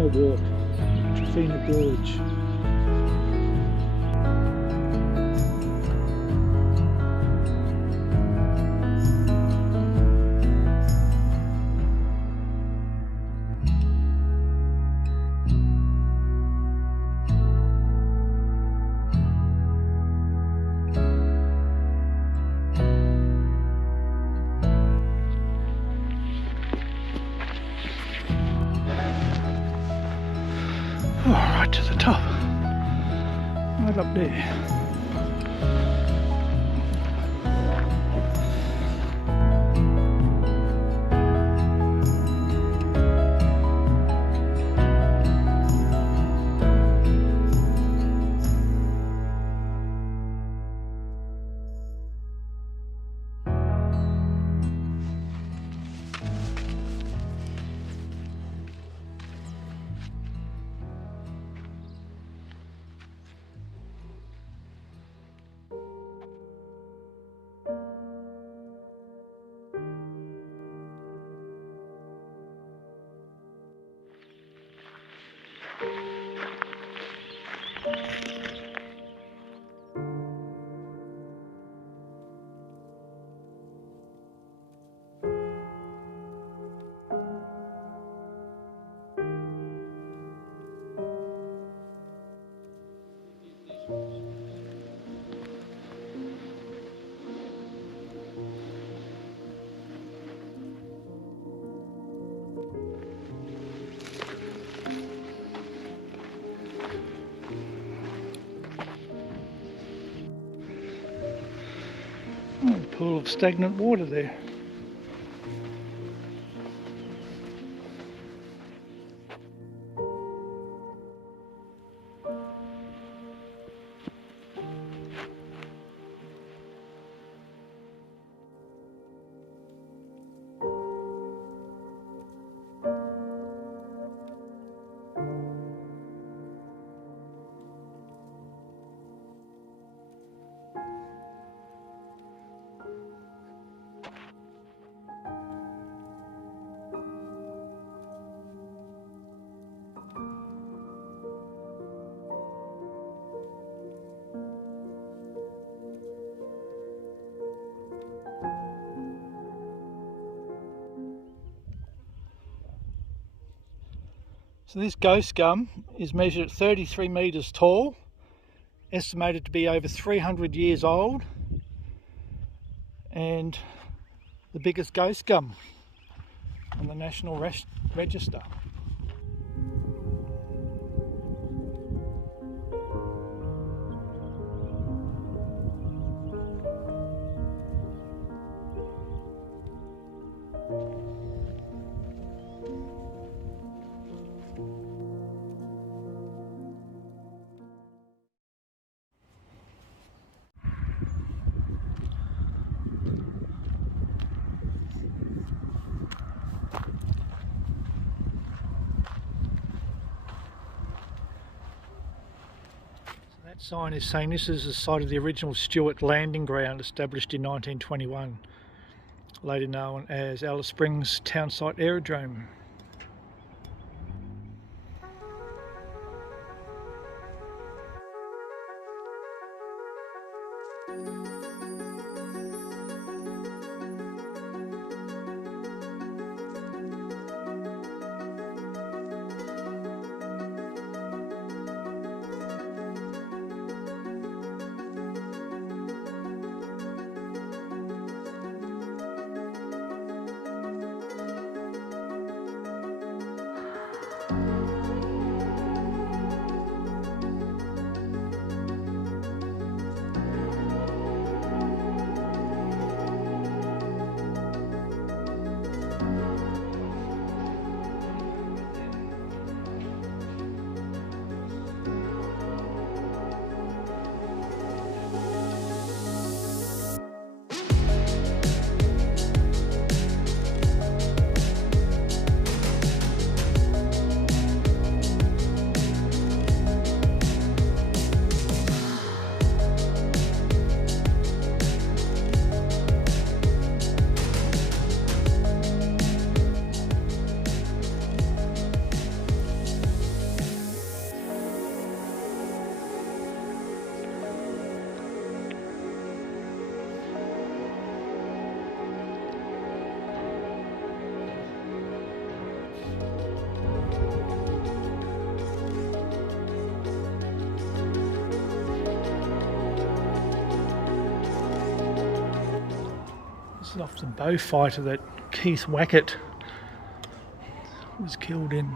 summer walk, Trafina Gorge. Oh, right to the top, right up there. Oh, a pool of stagnant water there. So this ghost gum is measured at 33 metres tall, estimated to be over 300 years old, and the biggest ghost gum on the National Register. That sign is saying this is the site of the original Stuart landing ground established in 1921, later known as Alice Springs Townsite Aerodrome. This is off the bow fighter that Keith Wackett was killed in.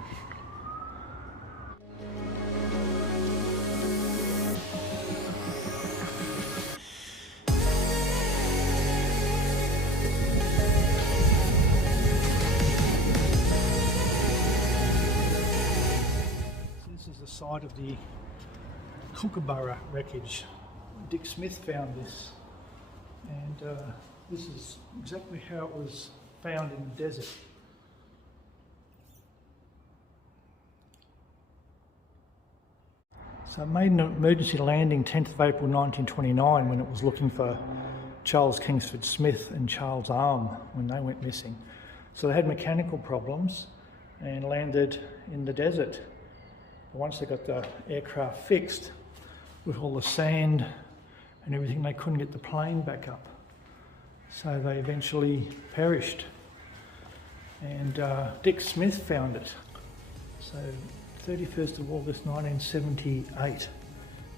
This is the site of the Kookaburra wreckage. Dick Smith found this, and this is exactly how it was found in the desert. So it made an emergency landing 10th of April 1929 when it was looking for Charles Kingsford Smith and Charles Arm when they went missing. So they had mechanical problems and landed in the desert. But once they got the aircraft fixed, with all the sand and everything, they couldn't get the plane back up. So they eventually perished. And Dick Smith found it. So 31st of August 1978,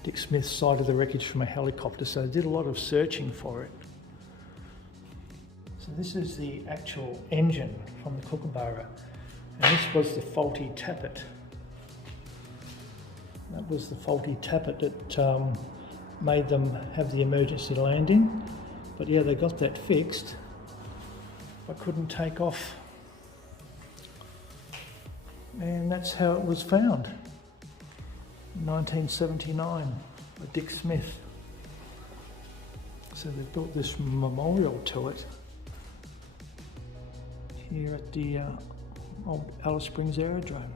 Dick Smith sighted the wreckage from a helicopter, so they did a lot of searching for it. So this is the actual engine from the Kookaburra, and this was the faulty tappet. That was the faulty tappet that made them have the emergency landing. But yeah, they got that fixed, but couldn't take off. And that's how it was found in 1979 by Dick Smith. So they've built this memorial to it here at the old Alice Springs Aerodrome.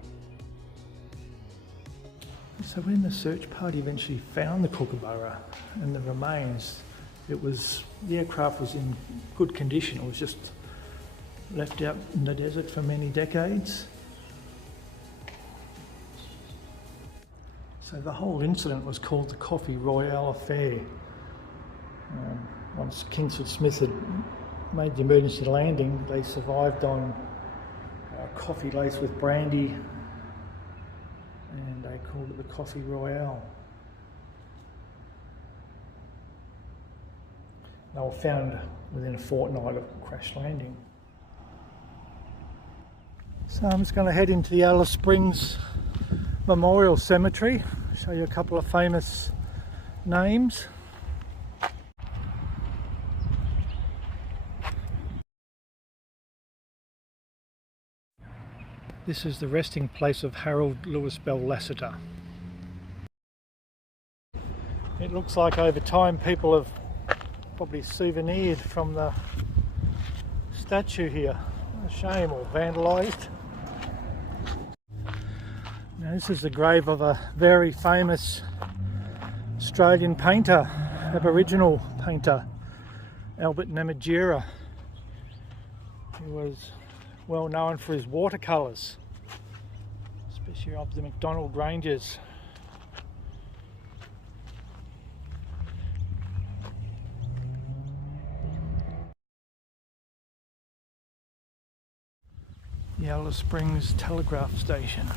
So when the search party eventually found the Kookaburra and the remains, the aircraft was in good condition. It was just left out in the desert for many decades. So the whole incident was called the Coffee Royale Affair. Once Kingsford Smith had made the emergency landing, they survived on coffee laced with brandy, and they called it the Coffee Royale. They were found within a fortnight of crash landing. So I'm just going to head into the Alice Springs Memorial Cemetery, show you a couple of famous names. This is the resting place of Harold Lewis Bell Lasseter. It looks like over time people have probably souvenired from the statue here. A shame, or vandalised. Now this is the grave of a very famous Australian painter, Aboriginal painter, Albert Namatjira. He was well known for his watercolours, especially of the McDonald Ranges. The Alice Springs Telegraph Station.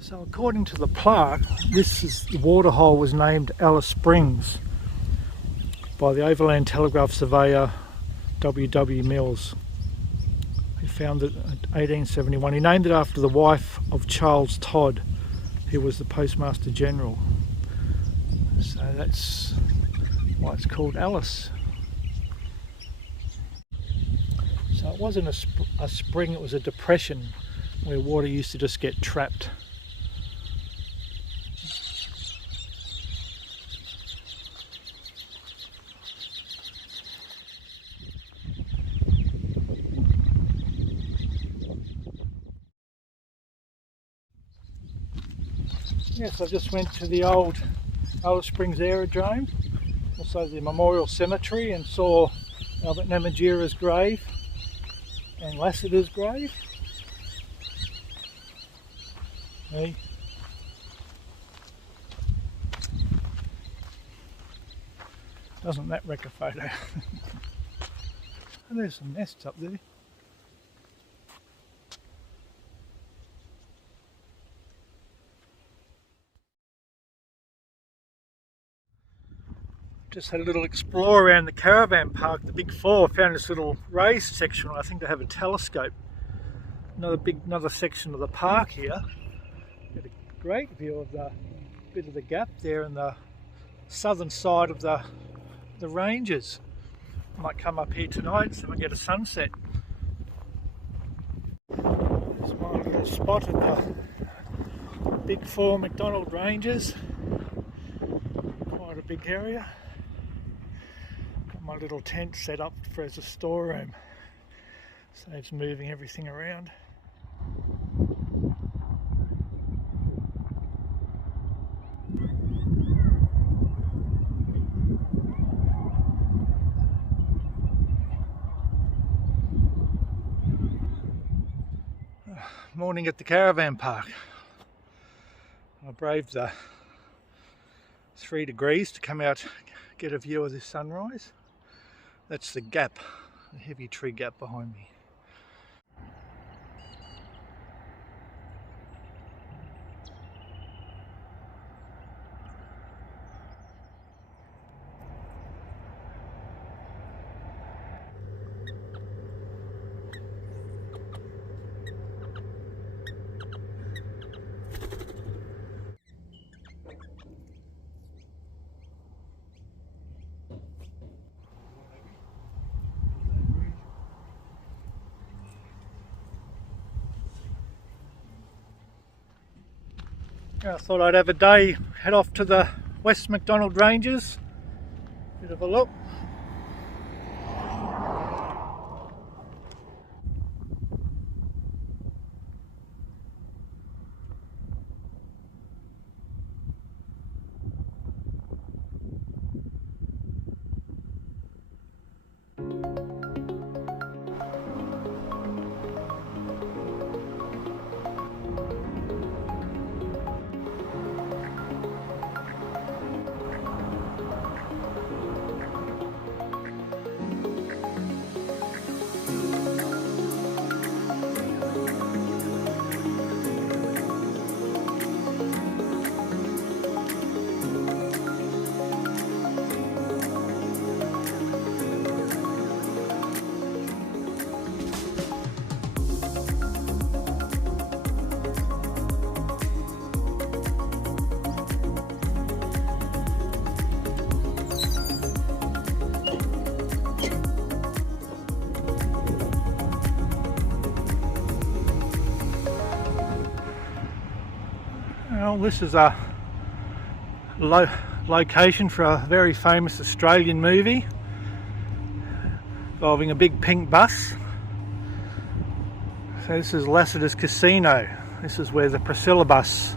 So according to the plaque, the waterhole was named Alice Springs by the Overland Telegraph surveyor W.W. Mills, who found it in 1871. He named it after the wife of Charles Todd, who was the Postmaster General. So that's why it's called Alice. So it wasn't a spring, it was a depression where water used to just get trapped. Yes, I just went to the old Alice Springs Aerodrome, also the Memorial Cemetery, and saw Albert Namatjira's grave and Lasseter's grave. Hey. Doesn't that wreck a photo? And there's some nests up there. Just had a little explore around the caravan park, the Big Four. Found this little raised section. I think they have a telescope. Another section of the park here. Get a great view of the bit of the gap there in the southern side of the ranges. Might come up here tonight so we get a sunset. There's my little spot at the Big Four McDonald Ranges. Quite a big area. Got my little tent set up as a storeroom. Saves moving everything around. Morning at the caravan park. I braved the 3 degrees to come out, get a view of this sunrise. That's the gap, the heavy tree gap behind me. I thought I'd have a day, head off to the West McDonald Ranges, bit of a look. Well, this is a location for a very famous Australian movie involving a big pink bus. So this is Lasseter's Casino. This is where the Priscilla bus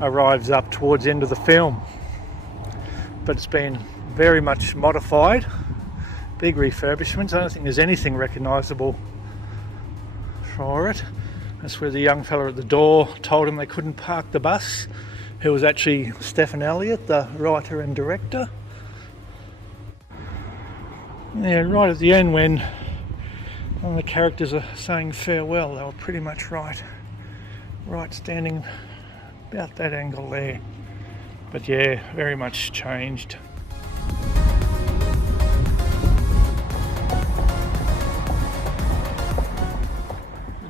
arrives up towards the end of the film. But it's been very much modified. Big refurbishments. I don't think there's anything recognisable for it. That's where the young fella at the door told him they couldn't park the bus, who was actually Stephen Elliott, the writer and director. Yeah, right at the end when one of the characters are saying farewell, they were pretty much right standing about that angle there. But yeah, very much changed.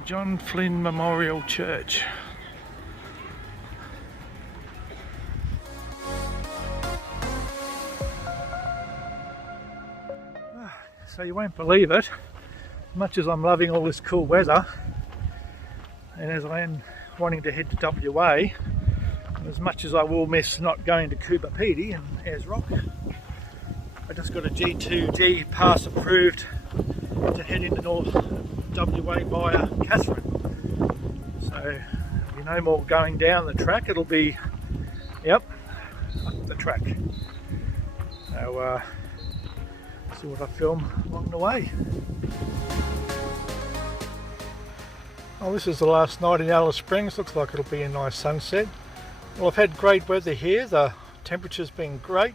John Flynn Memorial Church. So you won't believe it, as much as I'm loving all this cool weather and as I am wanting to head to WA, and as much as I will miss not going to Coober Pedy and Ayers Rock, I just got a G2G pass approved to head into North WA via Catherine. So there'll be no more going down the track, it'll be, yep, up the track. So see what I film along the way. Well, this is the last night in Alice Springs. Looks like it'll be a nice sunset. Well, I've had great weather here, the temperature's been great.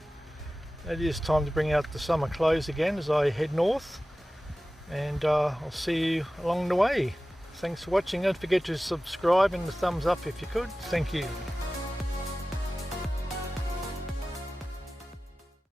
It is time to bring out the summer clothes again as I head north. And I'll see you along the way. Thanks for watching. Don't forget to subscribe and the thumbs up if you could. Thank you.